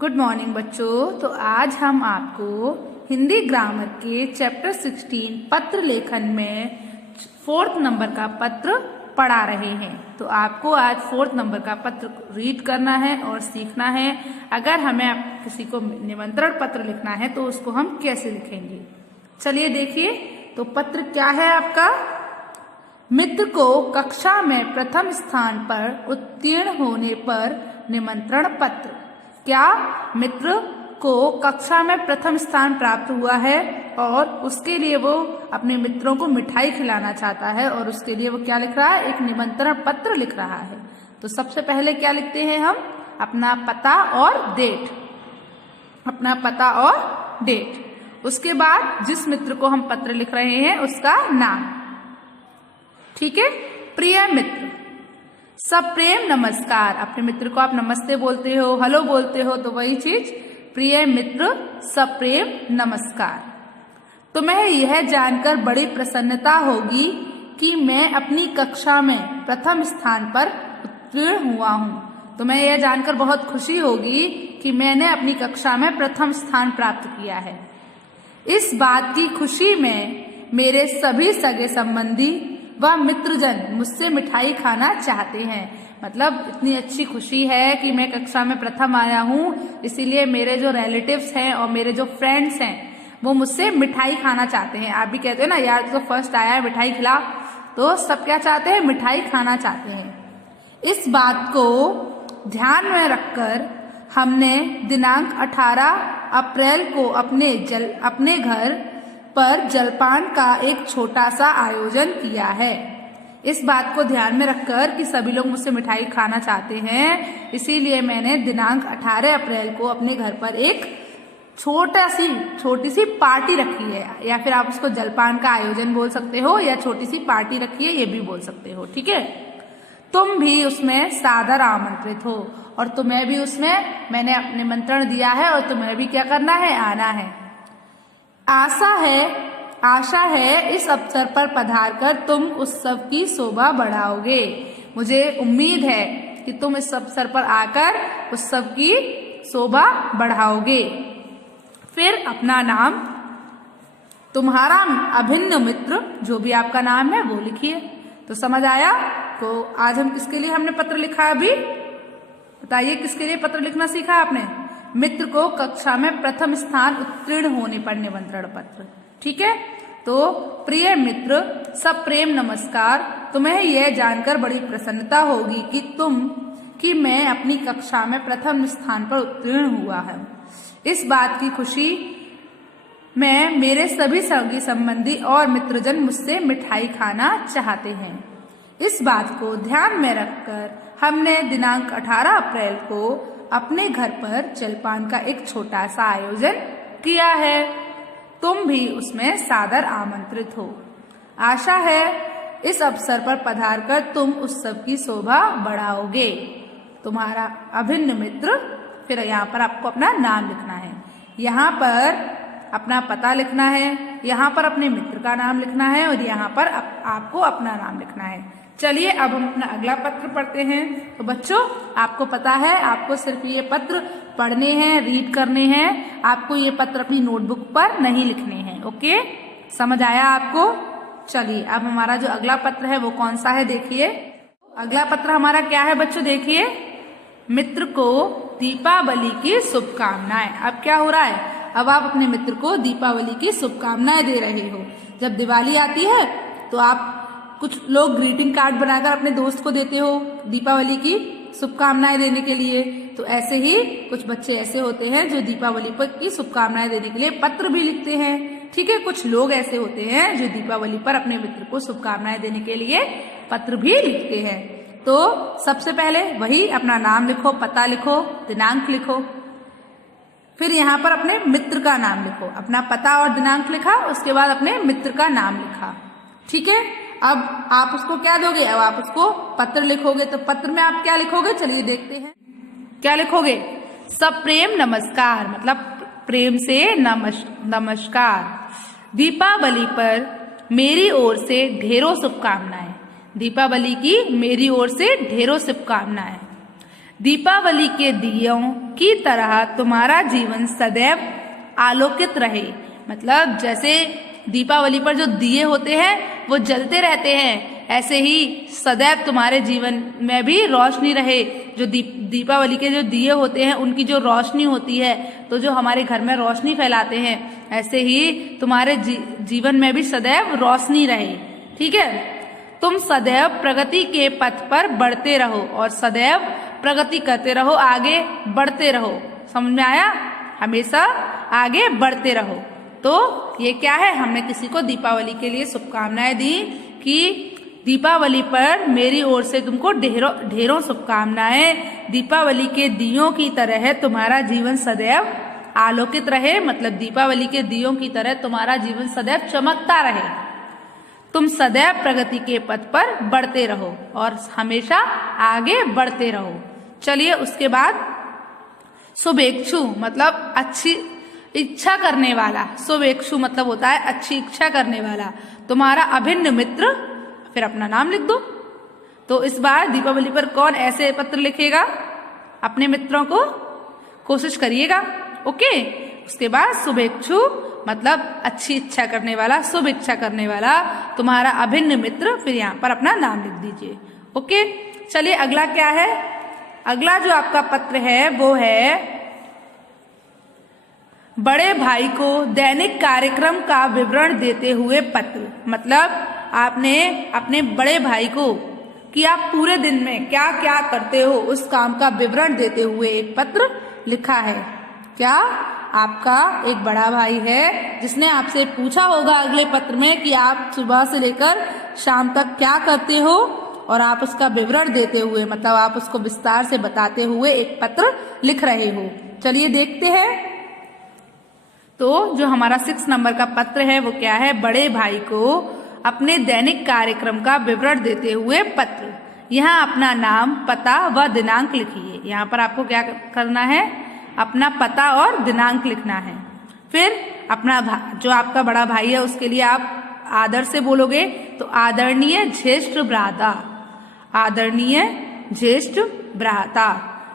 Good morning बच्चों। तो आज हम आपको हिंदी ग्रामर के चैप्टर 16 पत्र लेखन में 4th नंबर का पत्र पढ़ा रहे हैं। तो आपको आज 4th नंबर का पत्र रीड करना है और सीखना है। अगर हमें किसी को निमंत्रण पत्र लिखना है तो उसको हम कैसे लिखेंगे, चलिए देखिए। तो पत्र क्या है आपका? मित्र को कक्षा में प्रथम स्थान पर उत्तीर्ण होने पर निमंत्रण पत्र। क्या मित्र को कक्षा में प्रथम स्थान प्राप्त हुआ है और उसके लिए वो अपने मित्रों को मिठाई खिलाना चाहता है और उसके लिए वो क्या लिख रहा है? एक निमंत्रण पत्र लिख रहा है। तो सबसे पहले क्या लिखते हैं हम? अपना पता और डेट। अपना पता और डेट। उसके बाद जिस मित्र को हम पत्र लिख रहे हैं उसका नाम। ठीक है। प्रिय मित्र, सप्रेम नमस्कार। अपने मित्र को आप नमस्ते बोलते हो, हेलो बोलते हो, तो वही चीज प्रिय मित्र सप्रेम नमस्कार। तुम्हें यह जानकर बड़ी प्रसन्नता होगी कि मैं अपनी कक्षा में प्रथम स्थान पर उत्तीर्ण हुआ हूँ। तुम्हें यह जानकर बहुत खुशी होगी कि मैंने अपनी कक्षा में प्रथम स्थान प्राप्त किया है। इस बात की खुशी में मेरे सभी सगे संबंधी वह मित्रजन मुझसे मिठाई खाना चाहते हैं। मतलब इतनी अच्छी खुशी है कि मैं कक्षा में प्रथम आया हूँ, इसीलिए मेरे जो रिलेटिव्स हैं और मेरे जो फ्रेंड्स हैं वो मुझसे मिठाई खाना चाहते हैं। आप भी कहते हो ना, यार तो फर्स्ट आया है मिठाई खिला। तो सब क्या चाहते हैं? मिठाई खाना चाहते हैं। इस बात को ध्यान में रखकर हमने दिनांक 18 अप्रैल को अपने घर पर जलपान का एक छोटा सा आयोजन किया है। इस बात को ध्यान में रखकर कि सभी लोग मुझसे मिठाई खाना चाहते हैं, इसीलिए मैंने दिनांक 18 अप्रैल को अपने घर पर एक छोटी सी पार्टी रखी है। या फिर आप उसको जलपान का आयोजन बोल सकते हो या छोटी सी पार्टी रखी है, ये भी बोल सकते हो। ठीक है। तुम भी उसमें सादर आमंत्रित हो और तुम्हें भी उसमें मैंने निमंत्रण दिया है और तुम्हें भी क्या करना है? आना है। आशा है इस अवसर पर पधारकर तुम उत्सव की शोभा बढ़ाओगे। मुझे उम्मीद है कि तुम इस अवसर पर आकर उत्सव की शोभा बढ़ाओगे। फिर अपना नाम, तुम्हारा अभिन्न मित्र, जो भी आपका नाम है वो लिखिए। तो समझ आया? तो आज हम किसके लिए हमने पत्र लिखा? अभी बताइए किसके लिए पत्र लिखना सीखा आपने? मित्र को कक्षा में प्रथम स्थान उत्तीर्ण होने पर निमंत्रण पत्र। ठीक है। तो प्रिय मित्र सप्रेम नमस्कार। तुम्हें यह जानकर बड़ी प्रसन्नता होगी कि मैं अपनी कक्षा में प्रथम स्थान पर उत्तीर्ण हुआ है। इस बात की खुशी में मेरे सभी सगी संबंधी और मित्रजन मुझसे मिठाई खाना चाहते हैं। इस बात को ध्यान में रखकर हमने दिनांक 18 अप्रैल को अपने घर पर जलपान का एक छोटा सा आयोजन किया है। तुम भी उसमें सादर आमंत्रित हो। आशा है इस अवसर पर पधारकर तुम उत्सव की शोभा बढ़ाओगे। तुम्हारा अभिन्न मित्र। फिर यहाँ पर आपको अपना नाम लिखना है, यहाँ पर अपना पता लिखना है, यहाँ पर अपने मित्र का नाम लिखना है और यहाँ पर आपको अपना नाम लिखना है। चलिए अब हम अपना अगला पत्र पढ़ते हैं। तो बच्चों आपको पता है, आपको सिर्फ ये पत्र पढ़ने हैं, रीड करने हैं। आपको ये पत्र अपनी नोटबुक पर नहीं लिखने हैं। ओके, समझ आया आपको? चलिए अब हमारा जो अगला पत्र है वो कौन सा है देखिए। अगला पत्र हमारा क्या है बच्चों? देखिए, मित्र को दीपावली की शुभकामनाएं। अब क्या हो रहा है? अब आप अपने मित्र को दीपावली की शुभकामनाएं दे रहे हो। जब दिवाली आती है तो आप कुछ लोग ग्रीटिंग कार्ड बनाकर अपने दोस्त को देते हो दीपावली की शुभकामनाएं देने के लिए। तो ऐसे ही कुछ बच्चे ऐसे होते हैं जो दीपावली पर की शुभकामनाएं देने के लिए पत्र भी लिखते हैं। ठीक है। कुछ लोग ऐसे होते हैं जो दीपावली पर अपने मित्र को शुभकामनाएं देने के लिए पत्र भी लिखते हैं। तो सबसे पहले वही अपना नाम लिखो, पता लिखो, दिनांक लिखो। फिर यहाँ पर अपने मित्र का नाम लिखो। अपना पता और दिनांक लिखा, उसके बाद अपने मित्र का नाम लिखा। ठीक है। अब आप उसको क्या दोगे? अब आप उसको पत्र लिखोगे। तो पत्र में आप क्या लिखोगे? चलिए देखते हैं। क्या लिखोगे? सप्रेम नमस्कार, मतलब प्रेम से नमस्कार। दीपावली पर मेरी ओर से ढेरों शुभकामनाएं। दीपावली की मेरी ओर से ढेरों शुभकामनाएं। दीपावली के दियों की तरह तुम्हारा जीवन सदैव आलोकित रहे। मतलब जैसे दीपावली पर जो दिए होते हैं वो जलते रहते हैं, ऐसे ही सदैव तुम्हारे जीवन में भी रोशनी रहे। जो दीपावली के जो दिए होते हैं उनकी जो रोशनी होती है, तो जो हमारे घर में रोशनी फैलाते हैं, ऐसे ही तुम्हारे जीवन में भी सदैव रोशनी रहे। ठीक है, तुम सदैव प्रगति के पथ पर बढ़ते रहो और सदैव प्रगति करते रहो, आगे बढ़ते रहो। समझ में आया? हमेशा आगे बढ़ते रहो। तो ये क्या है, हमने किसी को दीपावली के लिए शुभकामनाएं दी कि दीपावली पर मेरी ओर से तुमको ढेरों ढेरों शुभकामनाएं। दीपावली के दियों की तरह तुम्हारा जीवन सदैव आलोकित रहे, मतलब दीपावली के दियों की तरह तुम्हारा जीवन सदैव चमकता रहे। तुम सदैव प्रगति के पथ पर बढ़ते रहो और हमेशा आगे बढ़ते रहो। चलिए उसके बाद शुभेच्छु मतलब अच्छी इच्छा करने वाला। शुभेच्छु मतलब होता है अच्छी इच्छा करने वाला। तुम्हारा अभिन्न मित्र, फिर अपना नाम लिख दो। तो इस बार दीपावली पर कौन ऐसे पत्र लिखेगा अपने मित्रों को? कोशिश करिएगा। ओके, उसके बाद शुभेच्छु मतलब अच्छी इच्छा करने वाला, शुभ इच्छा करने वाला, तुम्हारा अभिन्न मित्र, फिर यहाँ पर अपना नाम लिख दीजिए। ओके, चलिए अगला क्या है? अगला जो आपका पत्र है वो है बड़े भाई को दैनिक कार्यक्रम का विवरण देते हुए पत्र। मतलब आपने अपने बड़े भाई को कि आप पूरे दिन में क्या क्या करते हो उस काम का विवरण देते हुए एक पत्र लिखा है। क्या आपका एक बड़ा भाई है जिसने आपसे पूछा होगा अगले पत्र में कि आप सुबह से लेकर शाम तक क्या करते हो, और आप उसका विवरण देते हुए मतलब आप उसको विस्तार से बताते हुए एक पत्र लिख रहे हो। चलिए देखते हैं। तो जो हमारा 6 नंबर का पत्र है वो क्या है? बड़े भाई को अपने दैनिक कार्यक्रम का विवरण देते हुए पत्र। यहाँ अपना नाम, पता व दिनांक लिखिए। यहाँ पर आपको क्या करना है? अपना पता और दिनांक लिखना है। फिर अपना जो आपका बड़ा भाई है उसके लिए आप आदर से बोलोगे, तो आदरणीय ज्येष्ठ भ्राता। आदरणीय ज्येष्ठ भ्राता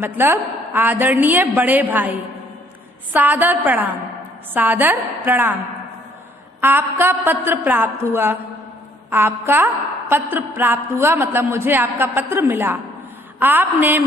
मतलब आदरणीय बड़े भाई। सादर प्रणाम, सादर प्रणाम। आपका पत्र प्राप्त हुआ। आपका पत्र प्राप्त हुआ मतलब मुझे आपका पत्र मिला। आपने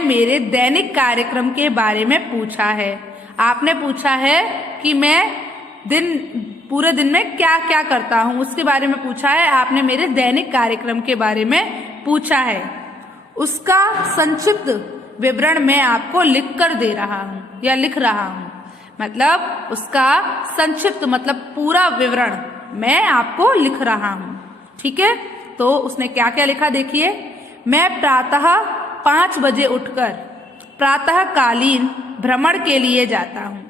मेरे दैनिक कार्यक्रम के बारे में पूछा है। आपने पूछा है कि मैं पूरे दिन में क्या क्या करता हूँ, उसके बारे में पूछा है। आपने मेरे दैनिक कार्यक्रम के बारे में पूछा है। उसका संक्षिप्त विवरण मैं आपको लिख कर दे रहा हूँ या लिख रहा हूँ। मतलब उसका संक्षिप्त मतलब पूरा विवरण मैं आपको लिख रहा हूँ। ठीक है, तो उसने क्या क्या लिखा देखिए। मैं प्रातः 5 बजे उठकर प्रातःकालीन भ्रमण के लिए जाता हूँ।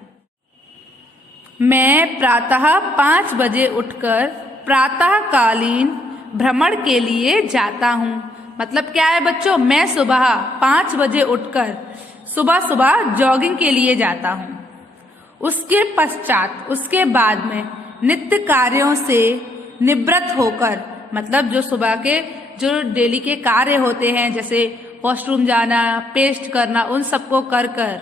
मैं प्रातः 5 बजे उठकर प्रातःकालीन भ्रमण के लिए जाता हूँ। मतलब क्या है बच्चों? मैं सुबह 5 बजे उठकर सुबह सुबह जॉगिंग के लिए जाता हूँ। उसके पश्चात उसके बाद में नित्य कार्यों से निवृत्त होकर, मतलब जो सुबह के जो डेली के कार्य होते हैं जैसे वॉशरूम जाना, पेस्ट करना, उन सबको कर कर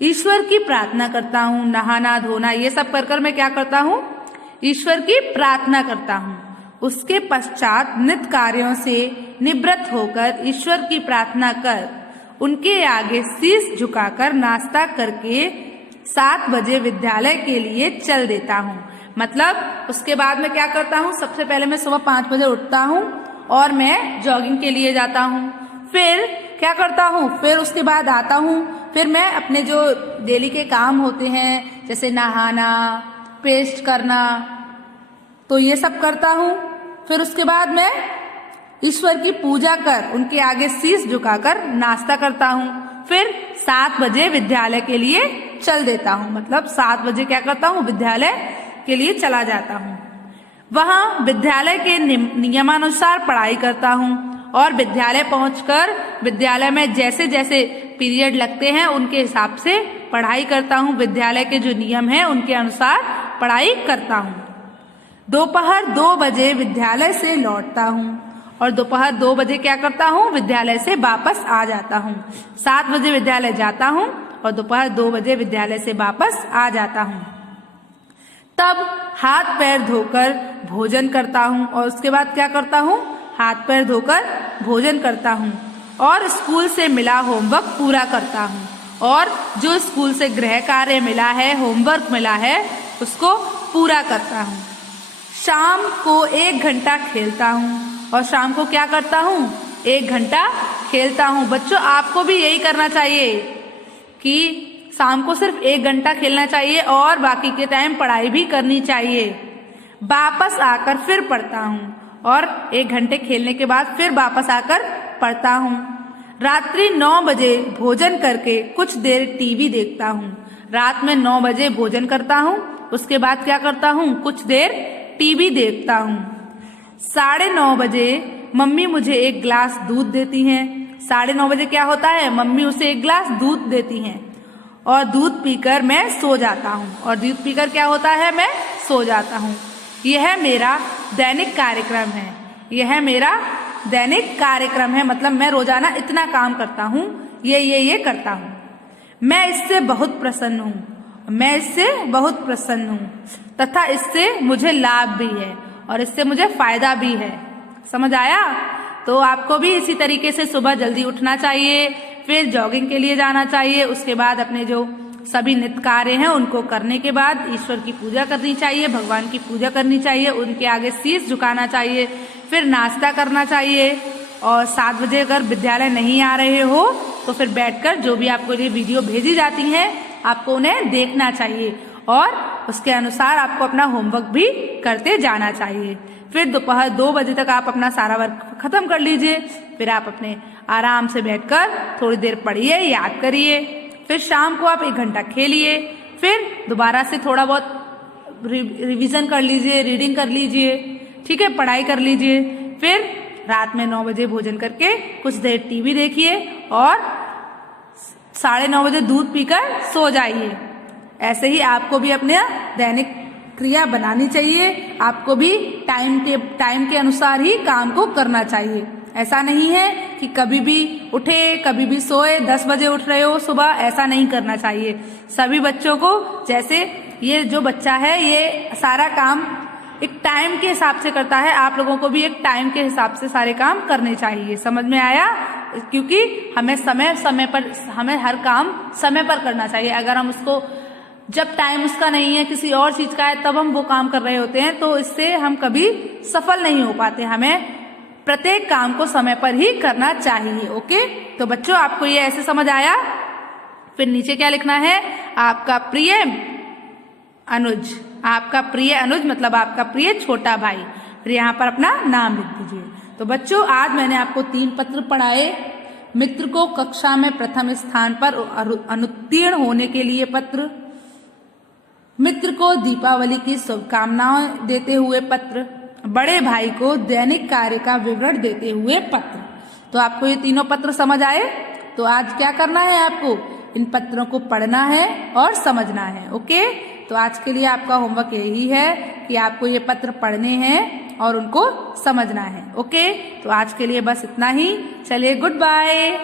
ईश्वर की प्रार्थना करता हूँ। नहाना धोना ये सब कर कर मैं क्या करता हूँ? ईश्वर की प्रार्थना करता हूँ। उसके पश्चात नित्य कार्यों से निवृत्त होकर ईश्वर की प्रार्थना कर उनके आगे शीश झुकाकर नाश्ता करके 7 बजे विद्यालय के लिए चल देता हूँ। मतलब उसके बाद में क्या करता हूँ? सबसे पहले मैं सुबह 5 बजे उठता हूँ और मैं जॉगिंग के लिए जाता हूँ। फिर क्या करता हूँ? फिर उसके बाद आता हूँ, फिर मैं अपने जो डेली के काम होते हैं जैसे नहाना, पेस्ट करना, तो ये सब करता हूँ। फिर उसके बाद मैं ईश्वर की पूजा कर उनके आगे शीश झुकाकर नाश्ता करता हूँ। फिर 7 बजे विद्यालय के लिए चल देता हूँ। मतलब 7 बजे क्या करता हूँ? विद्यालय के लिए चला जाता हूँ। वहाँ विद्यालय के नियमानुसार पढ़ाई करता हूँ और विद्यालय पहुंचकर विद्यालय में जैसे जैसे पीरियड लगते हैं उनके हिसाब से पढ़ाई करता हूँ। विद्यालय के जो नियम हैं उनके अनुसार पढ़ाई करता हूँ। दोपहर 2 बजे विद्यालय से लौटता हूँ और दोपहर 2 बजे क्या करता हूँ, विद्यालय से वापस आ जाता हूँ। 7 बजे विद्यालय जाता हूँ और दोपहर 2 बजे विद्यालय से वापस आ जाता हूँ। तब हाथ पैर धोकर भोजन करता हूँ और उसके बाद क्या करता हूँ, हाथ पैर धोकर भोजन करता हूँ और स्कूल से मिला होमवर्क पूरा करता हूँ और जो स्कूल से गृह कार्य मिला है, होमवर्क मिला है, उसको पूरा करता हूँ। शाम को 1 घंटा खेलता हूँ और शाम को क्या करता हूँ, 1 घंटा खेलता हूँ। बच्चों आपको भी यही करना चाहिए कि शाम को सिर्फ 1 घंटा खेलना चाहिए और बाकी के टाइम पढ़ाई भी करनी चाहिए। वापस आकर फिर पढ़ता हूँ और 1 घंटे खेलने के बाद फिर वापस आकर पढ़ता हूँ। रात्रि 9 बजे भोजन करके कुछ देर टीवी देखता हूँ। रात में 9 बजे भोजन करता हूँ, उसके बाद क्या करता हूँ, कुछ देर टीवी देखता हूँ। 9:30 बजे मम्मी मुझे 1 गिलास दूध देती हैं। 9:30 बजे क्या होता है, मम्मी उसे 1 गिलास दूध देती हैं और दूध पीकर मैं सो जाता हूँ। और दूध पीकर क्या होता है, मैं सो जाता हूँ। यह मेरा दैनिक कार्यक्रम है। यह मेरा दैनिक कार्यक्रम है, मतलब मैं रोजाना इतना काम करता हूँ, ये करता हूँ। मैं इससे बहुत प्रसन्न हूँ। मैं इससे बहुत प्रसन्न हूँ तथा इससे मुझे लाभ भी है और इससे मुझे फायदा भी है। समझ आया? तो आपको भी इसी तरीके से सुबह जल्दी उठना चाहिए, फिर जॉगिंग के लिए जाना चाहिए। उसके बाद अपने जो सभी नित्य कार्य हैं उनको करने के बाद ईश्वर की पूजा करनी चाहिए, भगवान की पूजा करनी चाहिए, उनके आगे शीश झुकाना चाहिए, फिर नाश्ता करना चाहिए। और 7 बजे अगर विद्यालय नहीं आ रहे हो तो फिर बैठकर जो भी आपको ये वीडियो भेजी जाती हैं आपको उन्हें देखना चाहिए और उसके अनुसार आपको अपना होमवर्क भी करते जाना चाहिए। फिर दोपहर 2 बजे तक आप अपना सारा वर्क खत्म कर लीजिए। फिर आप अपने आराम से बैठकर थोड़ी देर पढ़िए, याद करिए। फिर शाम को आप 1 घंटा खेलिए। फिर दोबारा से थोड़ा बहुत रिवीजन कर लीजिए, रीडिंग कर लीजिए, ठीक है, पढ़ाई कर लीजिए। फिर रात में 9 बजे भोजन करके कुछ देर टीवी देखिए और 9:30 बजे दूध पीकर सो जाइए। ऐसे ही आपको भी अपने दैनिक क्रिया बनानी चाहिए। आपको भी टाइम के अनुसार ही काम को करना चाहिए। ऐसा नहीं है कि कभी भी उठे कभी भी सोए, 10 बजे उठ रहे हो सुबह, ऐसा नहीं करना चाहिए। सभी बच्चों को, जैसे ये जो बच्चा है ये सारा काम एक टाइम के हिसाब से करता है, आप लोगों को भी एक टाइम के हिसाब से सारे काम करने चाहिए। समझ में आया? क्योंकि हमें समय पर हमें हर काम समय पर करना चाहिए। अगर हम उसको जब टाइम उसका नहीं है, किसी और चीज का है, तब हम वो काम कर रहे होते हैं तो इससे हम कभी सफल नहीं हो पाते। हमें प्रत्येक काम को समय पर ही करना चाहिए। ओके, तो बच्चों आपको ये ऐसे समझ आया? फिर नीचे क्या लिखना है, आपका प्रिय अनुज। आपका प्रिय अनुज मतलब आपका प्रिय छोटा भाई। फिर यहाँ पर अपना नाम लिख दीजिए। तो बच्चों आज मैंने आपको 3 पत्र पढ़ाए। मित्र को कक्षा में प्रथम स्थान पर अनुत्तीर्ण होने के लिए पत्र, मित्र को दीपावली की शुभकामनाएं देते हुए पत्र, बड़े भाई को दैनिक कार्य का विवरण देते हुए पत्र। तो आपको ये तीनों पत्र समझ आए? तो आज क्या करना है, आपको इन पत्रों को पढ़ना है और समझना है। ओके, तो आज के लिए आपका होमवर्क यही है कि आपको ये पत्र पढ़ने हैं और उनको समझना है। ओके, तो आज के लिए बस इतना ही। चलिए, गुड बाय।